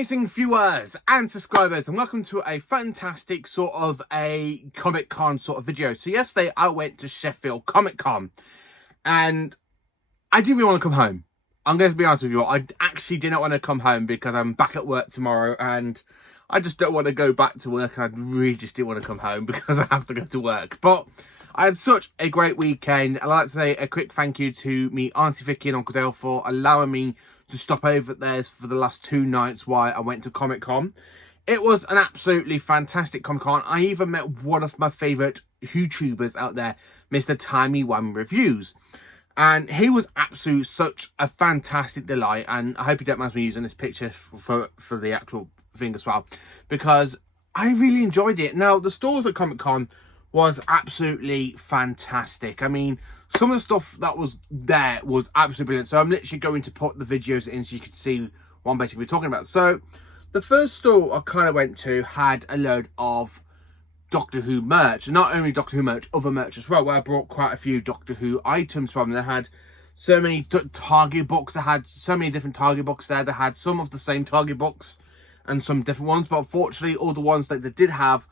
amazing viewers and subscribers, and welcome to a fantastic sort of a Comic Con sort of video. So yesterday I went to Sheffield Comic Con and I didn't really want to come home. I'm going to be honest with you, I actually didn't want to come home because I'm back at work tomorrow and I just don't want to go back to work. I really just didn't want to come home because I have to go to work. But I had such a great weekend. I'd like to say a quick thank you to me Auntie Vicky and Uncle Dale for allowing me to stop over there for the last 2 nights while I went to Comic Con. It was an absolutely fantastic Comic Con. I even met one of my favourite YouTubers out there, Mr. Timey One Reviews. And he was absolutely such a fantastic delight. And I hope you don't mind me using this picture for the actual thing as well, because I really enjoyed it. Now, the stores at Comic Con was absolutely fantastic. I mean, some of the stuff that was there was absolutely brilliant. So I'm literally going to put the videos in so you can see what I'm basically talking about. So the first store I kind of went to had a load of Doctor Who merch. And not only Doctor Who merch, other merch as well, where I brought quite a few Doctor Who items from. They had so many Target books. They had so many different Target books there. They had some of the same Target books and some different ones. But unfortunately, all the ones that they did have,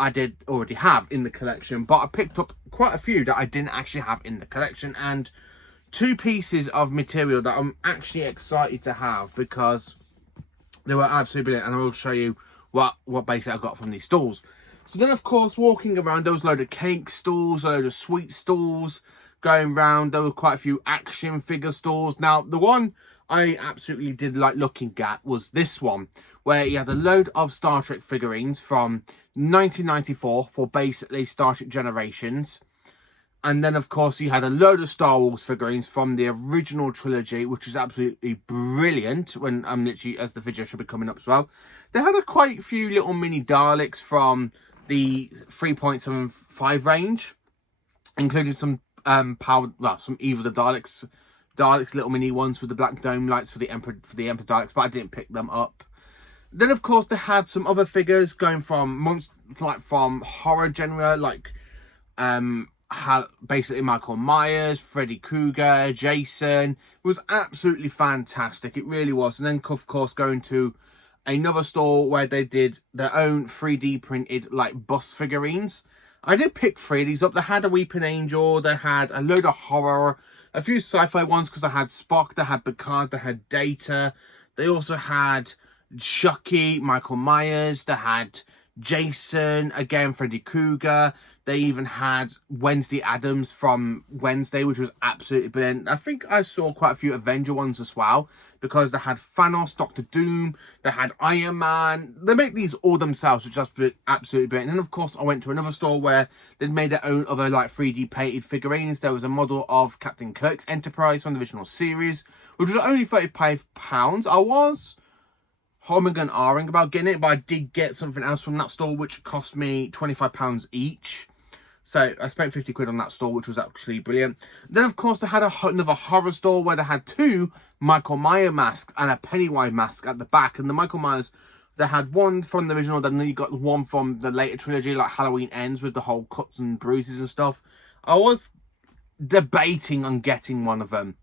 I did already have in the collection, but I picked up quite a few that I didn't actually have in the collection, and 2 pieces of material that I'm actually excited to have because they were absolutely brilliant, and I will show you what basically I got from these stalls. So then, of course, walking around, there was a load of cake stalls, a load of sweet stalls going round. There were quite a few action figure stalls. Now, the one I absolutely did like looking at was this one, where you had a load of Star Trek figurines from 1994 for basically Star Trek Generations. And then, of course, you had a load of Star Wars figurines from the original trilogy, which is absolutely brilliant. When I'm literally, as the video should be coming up as well. They had quite a few little mini Daleks from the 3.75 range, including some some Evil the Daleks little mini ones with the black dome lights for the Emperor Daleks, but I didn't pick them up. Then, of course, they had some other figures going from from horror genre, like basically Michael Myers, Freddy Krueger, Jason. It was absolutely fantastic. It really was. And then, of course, going to another store where they did their own 3D printed like bus figurines. I did pick 3 of these up. They had a Weeping Angel. They had a load of horror, a few sci-fi ones because they had Spock, they had Picard, they had Data. They also had Chucky, Michael Myers, they had Jason, again Freddy Krueger. They even had Wednesday Addams from Wednesday, which was absolutely brilliant. I think I saw quite a few Avenger ones as well, because they had Thanos, Doctor Doom, they had Iron Man. They make these all themselves, which is absolutely brilliant. And then, of course, I went to another store where they'd made their own other like 3D painted figurines. There was a model of Captain Kirk's Enterprise from the original series, which was only £35. I was humming and ahhing about getting it, but I did get something else from that store which cost me £25 each. So I spent 50 quid on that store, which was actually brilliant. Then, of course, they had another horror store where they had 2 Michael Myers masks and a Pennywise mask at the back. And the Michael Myers, they had one from the original, then you got one from the later trilogy, like Halloween Ends, with the whole cuts and bruises and stuff. I was debating on getting one of them,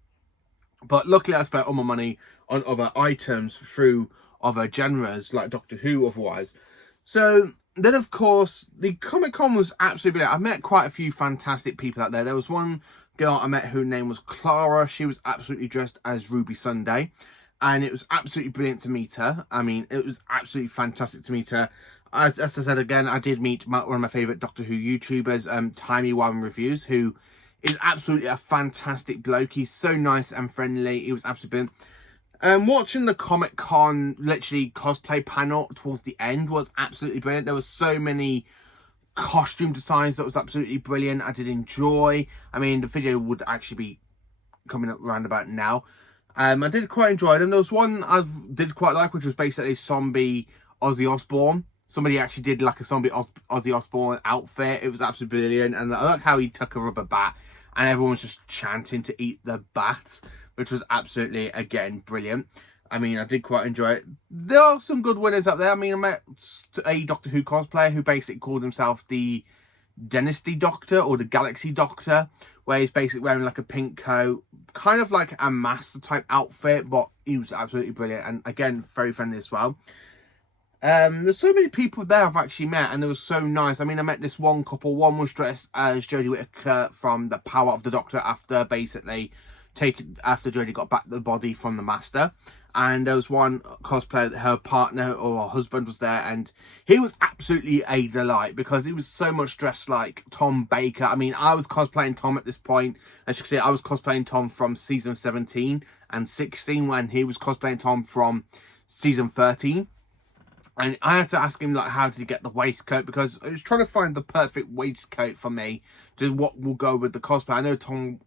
but luckily I spent all my money on other items through other genres like Doctor Who otherwise. So then, of course, the Comic Con was absolutely brilliant. I met quite a few fantastic people out there. There was one girl I met whose name was Clara. She was absolutely dressed as Ruby Sunday, and it was absolutely brilliant to meet her. I mean, it was absolutely fantastic to meet her. As I said again, I did meet one of my favourite Doctor Who YouTubers, Timey One Reviews, who is absolutely a fantastic bloke. He's so nice and friendly. He was absolutely brilliant. Watching the Comic Con literally cosplay panel towards the end was absolutely brilliant. There were so many costume designs that was absolutely brilliant. I did enjoy. I mean, the video would actually be coming up round about now. I did quite enjoy them. There was one I did quite like, which was basically zombie Ozzy Osbourne. Somebody actually did like a zombie Ozzy Osbourne outfit. It was absolutely brilliant. And I like how he took a rubber bat and everyone was just chanting to eat the bat, which was absolutely, again, brilliant. I mean, I did quite enjoy it. There are some good winners out there. I mean, I met a Doctor Who cosplayer who basically called himself the Dynasty Doctor or the Galaxy Doctor, where he's basically wearing like a pink coat, kind of like a master type outfit, but he was absolutely brilliant, and again, very friendly as well. There's so many people there I've actually met, and it was so nice. I mean, I met this one couple. One was dressed as Jodie Whittaker from The Power of the Doctor after Jodie got back the body from the Master. And there was one cosplayer, her partner or her husband was there, and he was absolutely a delight because he was so much dressed like Tom Baker. I mean, I was cosplaying Tom at this point. As you can see, I was cosplaying Tom from season 17 and 16 when he was cosplaying Tom from season 13. And I had to ask him, like, how did he get the waistcoat? Because I was trying to find the perfect waistcoat for me, to what will go with the cosplay. I know Tom,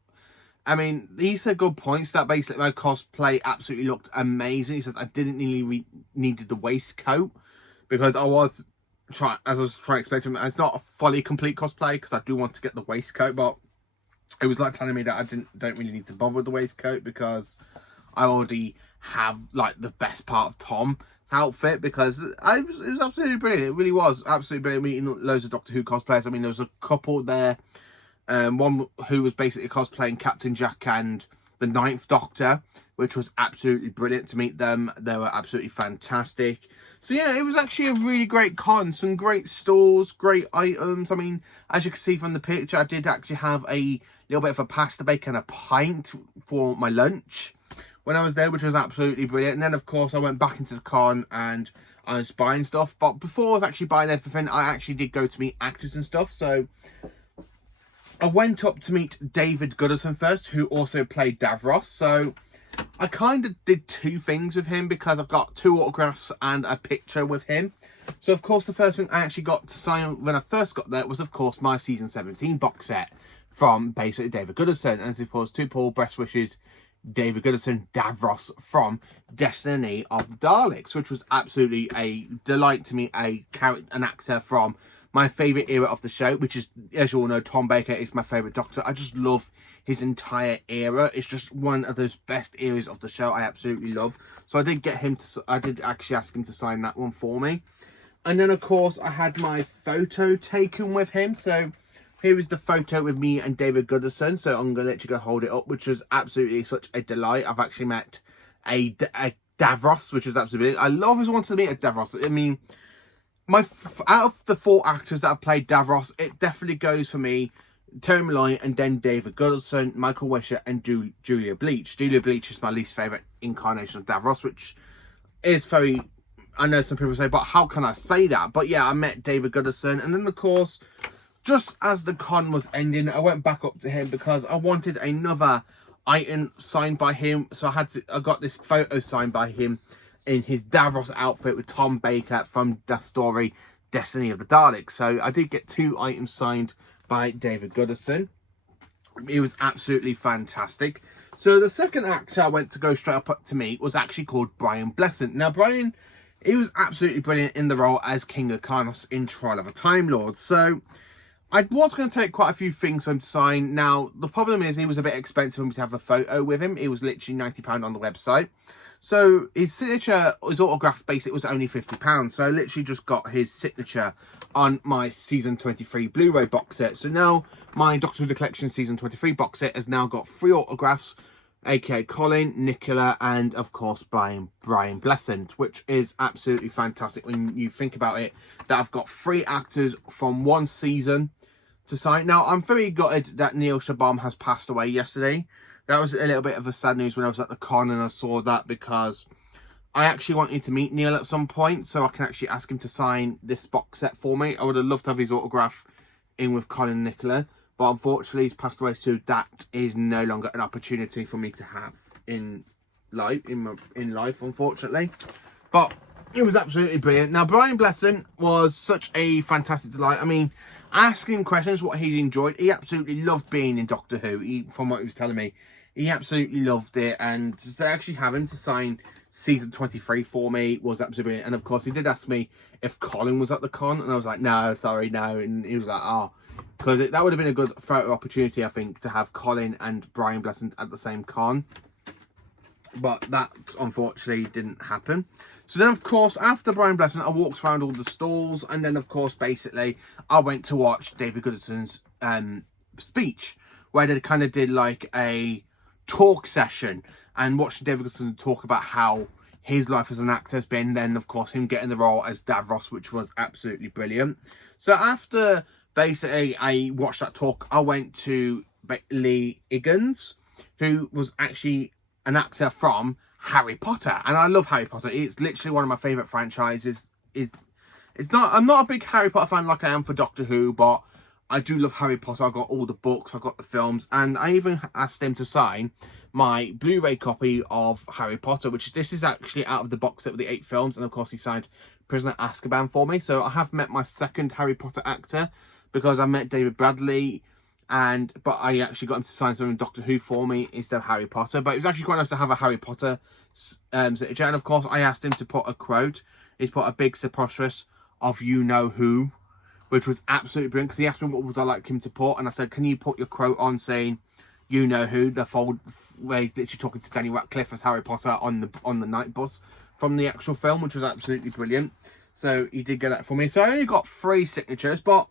I mean, he said good points that basically my cosplay absolutely looked amazing. He says I didn't really needed the waistcoat because I was trying to explain to him, it's not a fully complete cosplay because I do want to get the waistcoat, but it was like telling me that I don't really need to bother with the waistcoat because I already have like the best part of Tom's outfit, because it was absolutely brilliant. It really was absolutely brilliant meeting loads of Doctor Who cosplayers. I mean, there was a couple there, one who was basically cosplaying Captain Jack and the Ninth Doctor, which was absolutely brilliant to meet them. They were absolutely fantastic. So yeah, it was actually a really great con. Some great stores, great items. I mean, as you can see from the picture, I did actually have a little bit of a pasta bake and a pint for my lunch when I was there, which was absolutely brilliant. And then, of course, I went back into the con and I was buying stuff. But before I was actually buying everything, I actually did go to meet actors and stuff. So I went up to meet David Goodison first, who also played Davros. So I kind of did two things with him because I've got 2 autographs and a picture with him. So, of course, the first thing I actually got to sign when I first got there was, of course, my season 17 box set from basically David Goodison. And as opposed to Paul Best Wishes, David Goodison, Davros from Destiny of the Daleks, which was absolutely a delight to meet an actor from my favourite era of the show, which is, as you all know, Tom Baker is my favourite Doctor. I just love his entire era. It's just one of those best eras of the show I absolutely love. So I did actually ask him to sign that one for me. And then, of course, I had my photo taken with him. So here is the photo with me and David Goodison. So I'm going to let you go hold it up, which was absolutely such a delight. I've actually met a Davros, which was absolutely brilliant. I always wanted to meet a Davros. I mean, out of the 4 actors that have played Davros, it definitely goes for me Tony Malloy and then David Goodison, Michael Wisher and Julia Bleach. Julia Bleach is my least favourite incarnation of Davros, which is very... I know some people say, but how can I say that? But yeah, I met David Goodison. And then, of course, just as the con was ending, I went back up to him because I wanted another item signed by him. So I got this photo signed by him in his Davros outfit with Tom Baker from the story Destiny of the Daleks. So I did get 2 items signed by David Goodison. It was absolutely fantastic. So the second actor I went to go straight up to meet was actually called Brian Blessant. Now, Brian, he was absolutely brilliant in the role as King of Karnos in Trial of a Time Lord. So I was going to take quite a few things for him to sign. Now, the problem is he was a bit expensive for me to have a photo with him. It was literally £90 on the website. So his signature, his autograph basically was only £50. So I literally just got his signature on my season 23 Blu-ray box set. So now my Doctor Who The Collection season 23 box set has now got 3 autographs, aka Colin, Nicola, and of course Brian Blessant, which is absolutely fantastic when you think about it, that I've got 3 actors from 1 season to sign. Now, I'm very gutted that Neil Shabam has passed away yesterday. That was a little bit of a sad news when I was at the con and I saw that, because I actually wanted to meet Neil at some point so I can actually ask him to sign this box set for me. I would have loved to have his autograph in with Colin and Nicola, but unfortunately he's passed away, so that is no longer an opportunity for me to have in life, unfortunately. But it was absolutely brilliant. Now, Brian Blessing was such a fantastic delight. I mean, asking him questions, what he enjoyed. He absolutely loved being in Doctor Who. From what he was telling me, he absolutely loved it. And to actually have him to sign season 23 for me was absolutely brilliant. And of course, he did ask me if Colin was at the con. And I was like, no, sorry, no. And he was like, oh, because that would have been a good photo opportunity, I think, to have Colin and Brian Blessing at the same con. But that, unfortunately, didn't happen. So then, of course, after Brian Blessing, I walked around all the stalls. And then, of course, basically, I went to watch David Goodison's speech, where they kind of did like a talk session and watching David Gustin talk about how his life as an actor has been. Then, of course, him getting the role as Davros, which was absolutely brilliant. So after basically I watched that talk, I went to Lee Higgins, who was actually an actor from Harry Potter, and I love Harry Potter. It's literally one of my favourite franchises. I'm not a big Harry Potter fan like I am for Doctor Who, but I do love Harry Potter. I got all the books, I got the films, and I even asked him to sign my Blu-ray copy of Harry Potter, which this is actually out of the box set with the 8 films, and of course he signed Prisoner of Azkaban for me. So I have met my second Harry Potter actor, because I met David Bradley, but I actually got him to sign something Doctor Who for me instead of Harry Potter. But it was actually quite nice to have a Harry Potter signature, and of course I asked him to put a quote. He's put a big preposterous of "you know who," which was absolutely brilliant, because he asked me what would I like him to put, and I said, can you put your quote on saying "you know who," the fold where he's literally talking to Danny Radcliffe as Harry Potter on the night bus from the actual film, which was absolutely brilliant. So he did get that for me. So I only got 3 signatures, but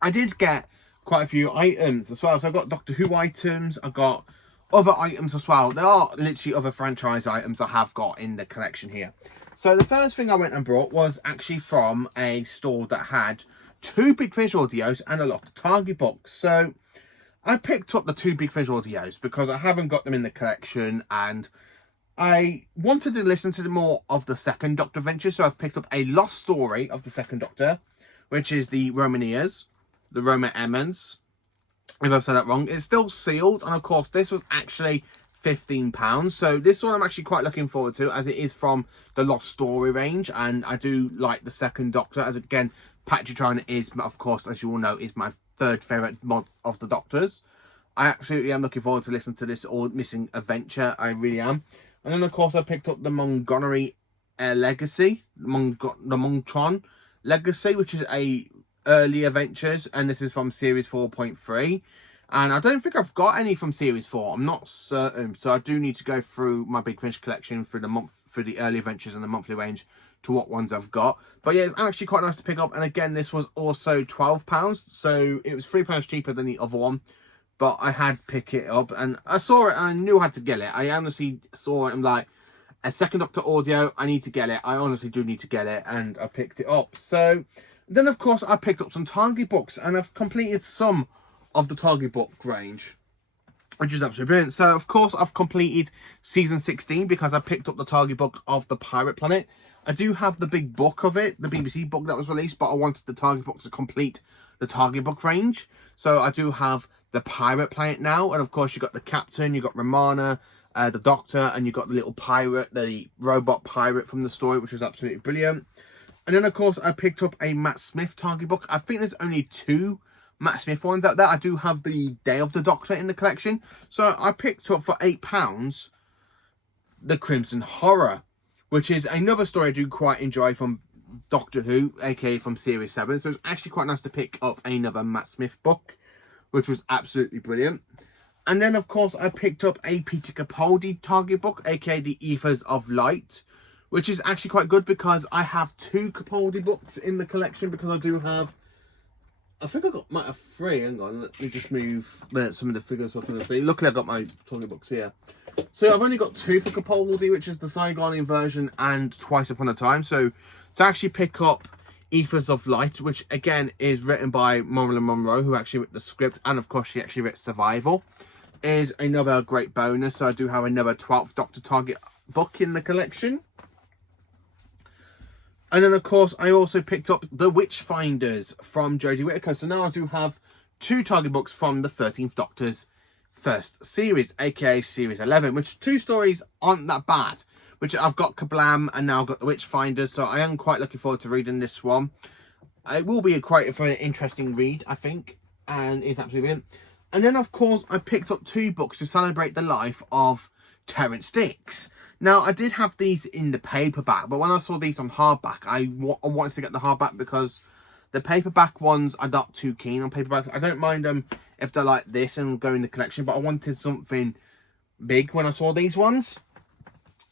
I did get quite a few items as well. So I got Doctor Who items, I got other items as well. There are literally other franchise items I have got in the collection here. So the first thing I went and brought was actually from a store that had 2 Big Finish audios and a lot of Target books. So I picked up the 2 Big Finish audios because I haven't got them in the collection, and I wanted to listen to more of the second Doctor adventure. So I've picked up A Lost Story of the second Doctor, which is the Romanias, the Roma Emmons, if I've said that wrong. It's still sealed, and of course this was actually £15. So this one I'm actually quite looking forward to, as it is from the Lost Story range, and I do like the second Doctor, as again Patrick Troughton is, of course, as you all know, is my 3rd favourite mod of the Doctors. I absolutely am looking forward to listening to this All Missing adventure. I really am. And then of course I picked up the Montgomery Legacy, the Montron Legacy, which is a early adventures, and this is from series 4.3, and I don't think I've got any from series 4. I'm not certain, so I do need to go through my Big Finish collection through the early adventures and the monthly range to what ones I've got. But yeah, it's actually quite nice to pick up, and again this was also £12, so it was £3 cheaper than the other one, but I had to pick it up, and I saw it and I knew I had to get it. I honestly saw it and like, a second Doctor audio, I need to get it. I honestly do need to get it, and I picked it up. So then, of course, I picked up some Target books, and I've completed some of the Target book range, which is absolutely brilliant. So, of course, I've completed Season 16 because I picked up the Target book of The Pirate Planet. I do have the big book of it, the BBC book that was released, but I wanted the Target book to complete the Target book range. So, I do have The Pirate Planet now, and, of course, you got the Captain, you got Romana, the Doctor, and you got the little pirate, the robot pirate from the story, which was absolutely brilliant. And then, of course, I picked up a Matt Smith Target book. I think there's only 2 Matt Smith ones out there. I do have the Day of the Doctor in the collection. So I picked up for £8 The Crimson Horror, which is another story I do quite enjoy from Doctor Who, aka from Series 7. So it's actually quite nice to pick up another Matt Smith book, which was absolutely brilliant. And then, of course, I picked up a Peter Capaldi Target book, aka The Ethers of Light, which is actually quite good because I have 2 Capaldi books in the collection, because I do have, I think might have 3. Hang on, let me just move some of the figures so I can see. Luckily, I've got my Target books here. So I've only got 2 for Capaldi, which is the Saigonian version and Twice Upon a Time. So to actually pick up Ethers of Light, which again is written by Marilyn Monroe, who actually wrote the script, and of course she actually wrote Survival, is another great bonus. So I do have another 12th Doctor Target book in the collection. And then, of course, I also picked up The Witchfinders from Jodie Whittaker. So now I do have 2 Target books from the 13th Doctor's first series, aka Series 11, which 2 stories aren't that bad. Which I've got Kablam, and now I've got The Witchfinders. So I am quite looking forward to reading this one. It will be quite an interesting read, I think. And it's absolutely brilliant. And then, of course, I picked up 2 books to celebrate the life of Terrance Dicks. Now, I did have these in the paperback, but when I saw these on hardback, I wanted to get the hardback because the paperback ones, I'm not too keen on paperbacks. I don't mind them if they're like this and go in the collection, but I wanted something big when I saw these ones.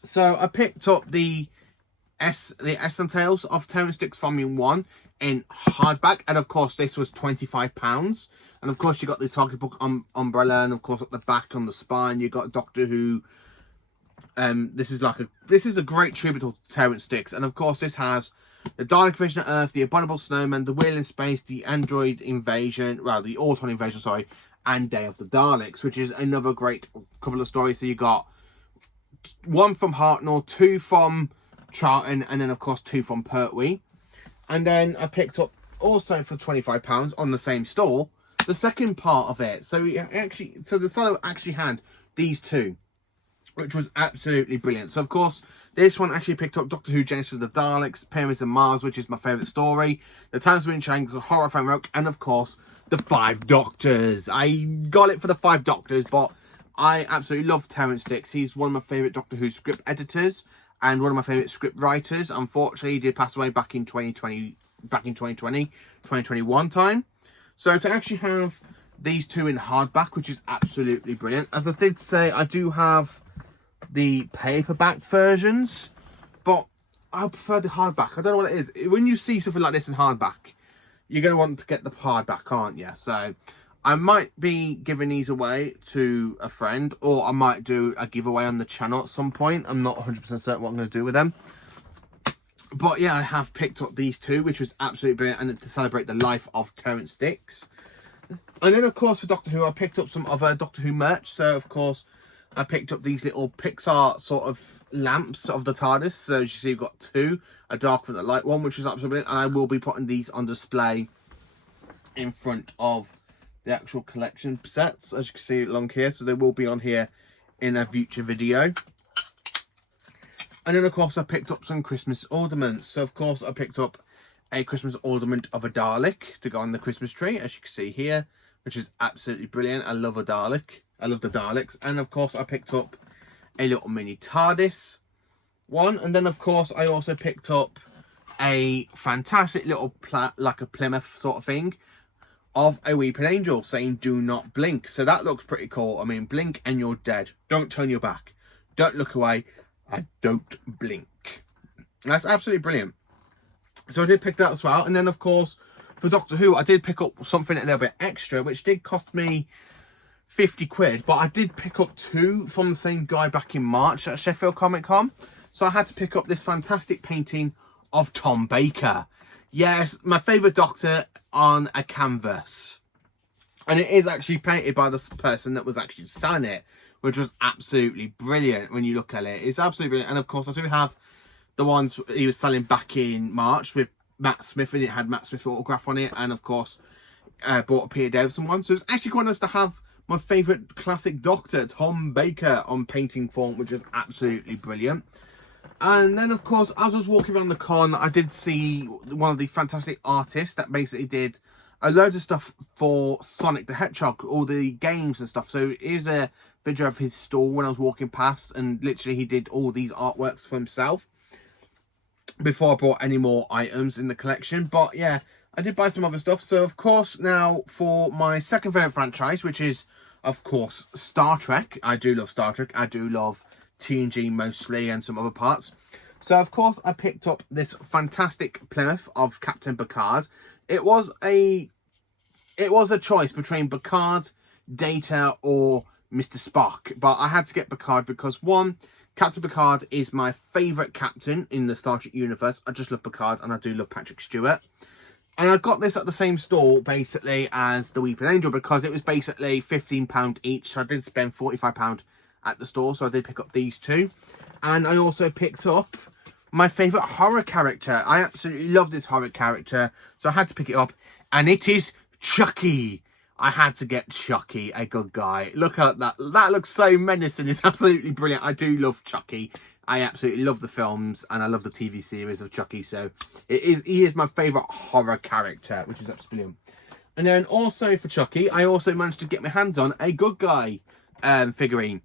So I picked up the and Tales of Terrance Dicks Volume 1, in hardback. And of course, this was £25. And of course, you got the Target book umbrella, and of course, at the back on the spine, you got Doctor Who. This is a great tribute to Terrence Dicks, and of course, this has the Dalek invasion of Earth, the Abominable Snowman, the Wheel in Space, the Android invasion, well, the Auton invasion, sorry, and Day of the Daleks, which is another great couple of stories. So you got one from Hartnell, two from Charlton, and then of course 2 from Pertwee. And then I picked up also for £25 on the same store the second part of it. So the seller actually had these two, which was absolutely brilliant. So of course, this one actually picked up Doctor Who Genesis of the Daleks, Pyramids of Mars, which is my favourite story, the Tasmanian Triangle, Horror Fan Rock, and of course, the 5 Doctors. I got it for the 5 Doctors, but I absolutely love Terrence Dicks. He's one of my favourite Doctor Who script editors and one of my favourite script writers. Unfortunately, he did pass away back in 2021 time. So to actually have these two in hardback, which is absolutely brilliant. As I did say, I do have the paperback versions, but I prefer the hardback. I don't know what it is. When you see something like this in hardback, you're going to want to get the hardback, aren't you? So I might be giving these away to a friend, or I might do a giveaway on the channel at some point. I'm not 100% certain what I'm going to do with them. But yeah, I have picked up these two, which was absolutely brilliant, and to celebrate the life of Terrence Dicks. And then, of course, for Doctor Who, I picked up some other Doctor Who merch. So, of course, I picked up these little Pixar sort of lamps of the TARDIS. So, as you see, you've got 2, a dark and a light one, which is absolutely brilliant. And I will be putting these on display in front of the actual collection sets, as you can see along here. So, they will be on here in a future video. And then, of course, I picked up some Christmas ornaments. So, of course, I picked up a Christmas ornament of a Dalek to go on the Christmas tree, as you can see here, which is absolutely brilliant. I love a Dalek. I love the Daleks. And, of course, I picked up a little mini TARDIS one. And then, of course, I also picked up a fantastic little, like a Plymouth sort of thing, of a weeping angel saying, "Do not blink." So that looks pretty cool. I mean, blink and you're dead. Don't turn your back. Don't look away. I don't blink. And that's absolutely brilliant. So I did pick that as well. And then, of course, for Doctor Who, I did pick up something a little bit extra, which did cost me 50 quid. But I did pick up 2 from the same guy back in March at Sheffield Comic Con. So I had to pick up this fantastic painting of Tom Baker. Yes, my favourite Doctor on a canvas. And it is actually painted by the person that was actually selling it, which was absolutely brilliant when you look at it. It's absolutely brilliant. And of course, I do have the ones he was selling back in March with Matt Smith, and it had Matt Smith's autograph on it. And of course, bought a Peter Davison one. So it's actually quite nice to have my favourite classic Doctor, Tom Baker, on painting form, which is absolutely brilliant. And then, of course, as I was walking around the con, I did see one of the fantastic artists that basically did a load of stuff for Sonic the Hedgehog, all the games and stuff. So here's a video of his stall when I was walking past, and literally he did all these artworks for himself before I bought any more items in the collection. But yeah, I did buy some other stuff. So of course, now for my second favourite franchise, which is of course Star Trek. I do love Star Trek. I do love TNG mostly, and some other parts. So of course I picked up this fantastic Plymouth of Captain Picard. It was a choice between Picard, Data, or Mr. Spock, but I had to get Picard because, one, Captain Picard is my favourite captain in the Star Trek universe. I just love Picard, and I do love Patrick Stewart. And I got this at the same store, basically, as the Weeping Angel, because it was basically £15 each, so I did spend £45 at the store, so I did pick up these two. And I also picked up my favourite horror character. I absolutely love this horror character, so I had to pick it up, and it is Chucky. I had to get Chucky, a good guy. Look at that. That looks so menacing. It's absolutely brilliant. I do love Chucky. I absolutely love the films, and I love the TV series of Chucky. So he is my favourite horror character, which is absolutely brilliant. And then also for Chucky, I also managed to get my hands on a good guy figurine.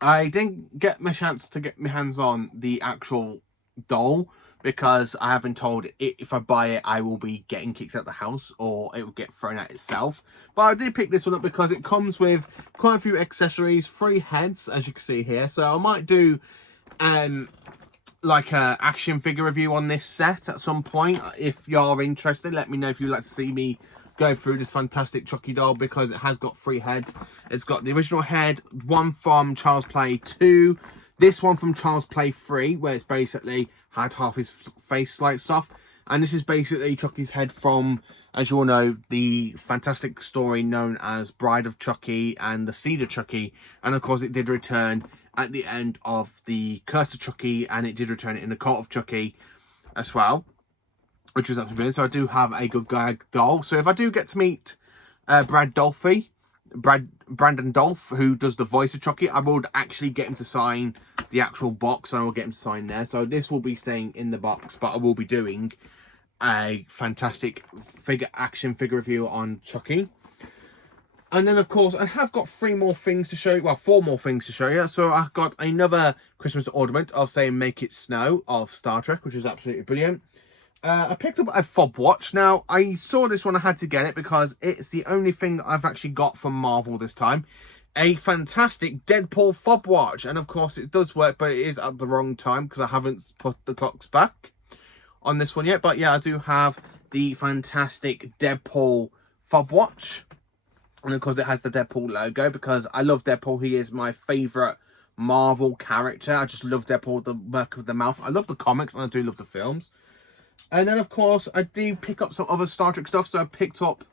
I didn't get my chance to get my hands on the actual doll, because I have been told if I buy it, I will be getting kicked out of the house, or it will get thrown at itself. But I did pick this one up because it comes with quite a few accessories, 3 heads, as you can see here. So I might do like a action figure review on this set at some point. If you're interested, let me know if you'd like to see me go through this fantastic Chucky doll, because it has got 3 heads. It's got the original head, one from Child's Play 2, this one from Child's Play 3, where it's basically had half his face sliced off, and this is basically Chucky's head from, as you all know, the fantastic story known as Bride of Chucky and the Seed of Chucky. And of course it did return at the end of the Curse of Chucky, and it did return it in the Cult of Chucky as well, which was absolutely brilliant. So I do have a good gag doll. So if I do get to meet Brandon Dolph, who does the voice of Chucky, I will actually get him to sign the actual box, and I will get him to sign there. So this will be staying in the box, but I will be doing a fantastic action figure review on Chucky. And then of course I have got 4 more things to show you. So I've got another Christmas ornament of saying "Make It Snow" of Star Trek, which is absolutely brilliant. I picked up a fob watch. Now, I saw this one, I had to get it because it's the only thing that I've actually got from Marvel this time. A fantastic Deadpool fob watch. And of course it does work, but it is at the wrong time because I haven't put the clocks back on this one yet. But yeah, I do have the fantastic Deadpool fob watch. And of course it has the Deadpool logo, because I love Deadpool. He is my favourite Marvel character. I just love Deadpool, the work of the mouth. I love the comics and I do love the films. And then of course I do pick up some other Star Trek stuff. So I picked up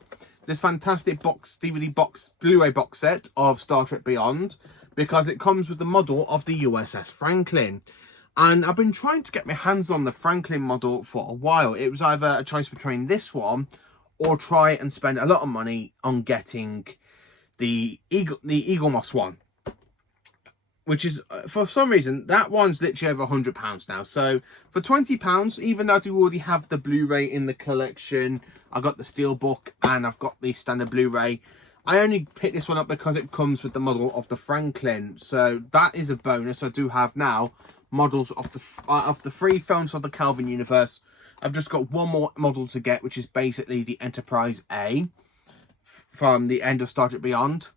this fantastic DVD box, Blu-ray box set of Star Trek Beyond, because it comes with the model of the USS Franklin. And I've been trying to get my hands on the Franklin model for a while. It was either a choice between this one or try and spend a lot of money on getting the Eagle Moss one, which is, for some reason, that one's literally over £100 now. So for £20, even though I do already have the Blu-ray in the collection, I got the Steelbook and I've got the standard Blu-ray, I only picked this one up because it comes with the model of the Franklin. So that is a bonus. I do have now models of the 3 films of the Calvin universe. I've just got one more model to get, which is basically the Enterprise A from the end of Star Trek Beyond.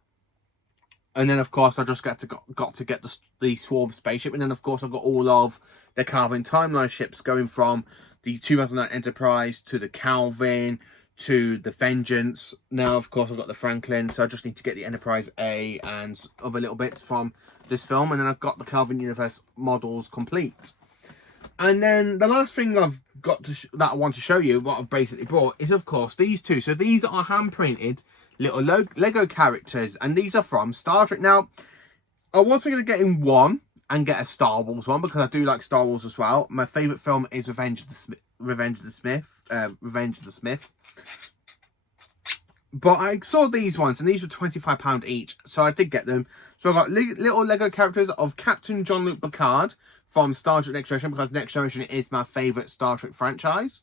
And then, of course, I just got to get the Swarm spaceship. And then, of course, I've got all of the Calvin timeline ships, going from the 2009 Enterprise to the Calvin to the Vengeance. Now, of course, I've got the Franklin. So I just need to get the Enterprise A and other little bits from this film. And then I've got the Calvin Universe models complete. And then the last thing I've got that I want to show you, what I've basically brought, is, of course, these 2. So these are hand-printed little Lego characters, and these are from Star Trek. Now, I was thinking of getting one and get a Star Wars one, because I do like Star Wars as well. My favourite film is Revenge of the Smith. But I saw these ones, and these were £25 each, so I did get them. So I got little Lego characters of Captain Jean-Luc Picard from Star Trek Next Generation, because Next Generation is my favourite Star Trek franchise.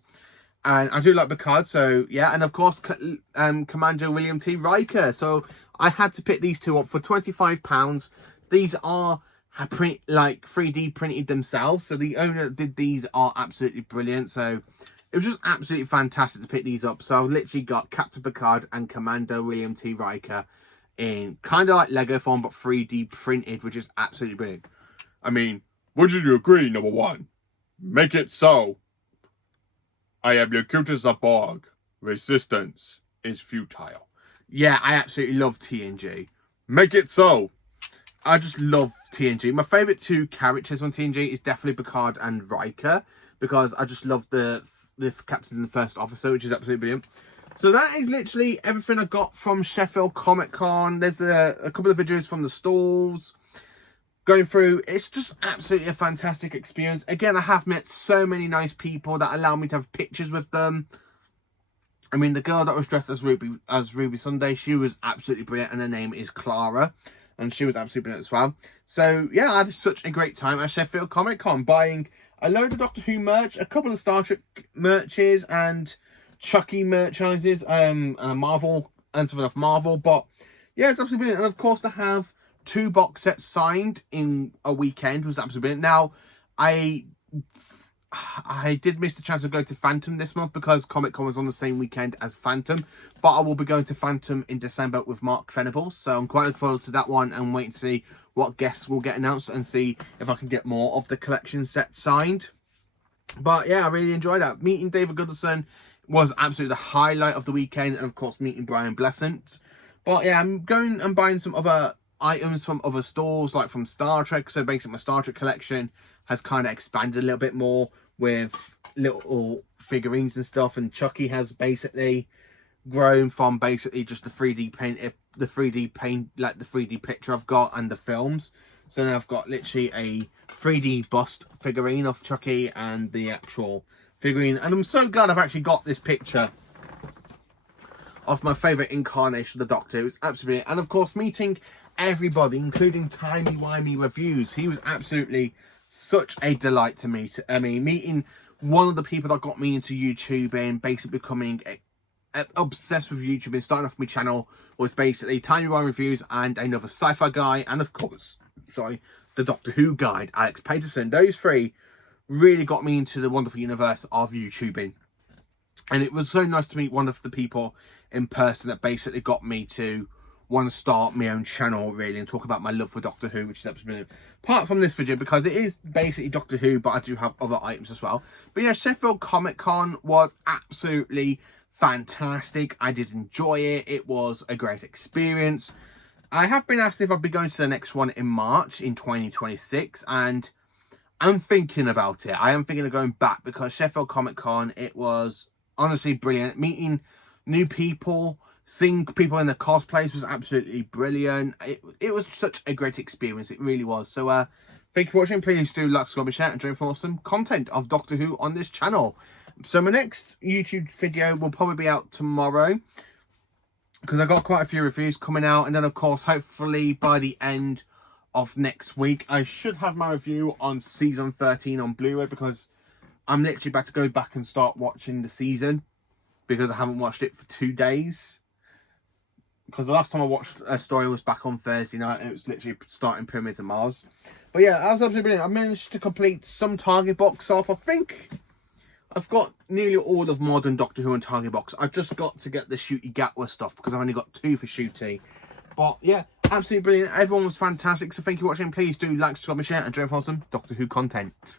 And I do like Picard, so yeah. And of course, Commander William T. Riker. So I had to pick these 2 up for £25. These are 3D printed themselves. So the owner that did these are absolutely brilliant. So it was just absolutely fantastic to pick these up. So I've literally got Captain Picard and Commander William T. Riker in kind of like Lego form, but 3D printed, which is absolutely brilliant. I mean, would you agree, number 1? Make it so. I am your cutest of Borg. Resistance is futile. Yeah, I absolutely love TNG. Make it so. I just love TNG. My favourite 2 characters on TNG is definitely Picard and Riker, because I just love the captain and the first officer, which is absolutely brilliant. So that is literally everything I got from Sheffield Comic Con. There's a couple of videos from the stalls going through. It's just absolutely a fantastic experience. Again, I have met so many nice people that allow me to have pictures with them. I mean, the girl that was dressed as Ruby Sunday, she was absolutely brilliant, and her name is Clara, and she was absolutely brilliant as well. So yeah, I had such a great time at Sheffield Comic Con, buying a load of Doctor Who merch, a couple of Star Trek merches, and Chucky merchandises, and a Marvel, and something off Marvel. But yeah, it's absolutely brilliant. And of course, to have 2 box sets signed in a weekend was absolutely brilliant. Now, I I did miss the chance to go to Phantom this month because Comic Con was on the same weekend as Phantom. But I will be going to Phantom in December with Mark Venables. So I'm quite looking forward to that one and waiting to see what guests will get announced and see if I can get more of the collection set signed. But yeah, I really enjoyed that. Meeting David Goodison was absolutely the highlight of the weekend. And of course, meeting Brian Blessant. But yeah, I'm going and buying some other items from other stores, like from Star Trek. So basically my Star Trek collection has kind of expanded a little bit more with little figurines and stuff, and Chucky has basically grown from basically just the 3D paint, like the 3D picture I've got and the films. So now I've got literally a 3D bust figurine of Chucky and the actual figurine, and I'm so glad I've actually got this picture of my favourite incarnation of the Doctor. It was absolutely brilliant. And of course meeting everybody, including Timey Wimey Reviews. He was absolutely such a delight to meet. I mean, meeting one of the people that got me into YouTube and basically becoming obsessed with YouTube and starting off my channel was basically Timey Wimey Reviews and another sci-fi guy, and of course, the Doctor Who guide, Alex Peterson. Those three really got me into the wonderful universe of YouTubing. And it was so nice to meet one of the people in person that basically got me to want to start my own channel, really, and talk about my love for Doctor Who, which is absolutely brilliant. Apart from this video, because it is basically Doctor Who, but I do have other items as well. But yeah, Sheffield Comic Con was absolutely fantastic. I did enjoy it. It was a great experience. I have been asked if I'll be going to the next one in March in 2026, and I'm thinking about it. I am thinking of going back because Sheffield Comic Con, it was honestly brilliant. Meeting new people, seeing people in the cosplays was absolutely brilliant. It was such a great experience. It really was. So thank you for watching. Please do like, subscribe, and share, and join for awesome content of Doctor Who on this channel. So my next YouTube video will probably be out tomorrow because I've got quite a few reviews coming out. And then of course, hopefully by the end of next week, I should have my review on season 13 on Blu-ray, because I'm literally about to go back and start watching the season because I haven't watched it for 2 days. Because the last time I watched a story was back on Thursday night, and it was literally starting Pyramids of Mars. But yeah, that was absolutely brilliant. I managed to complete some Target box off. I think I've got nearly all of modern Doctor Who and Target box. I've just got to get the Shooty Gatwa stuff because I've only got 2 for Shooty. But yeah, absolutely brilliant. Everyone was fantastic. So thank you for watching. Please do like, subscribe, and share, and join for awesome Doctor Who content.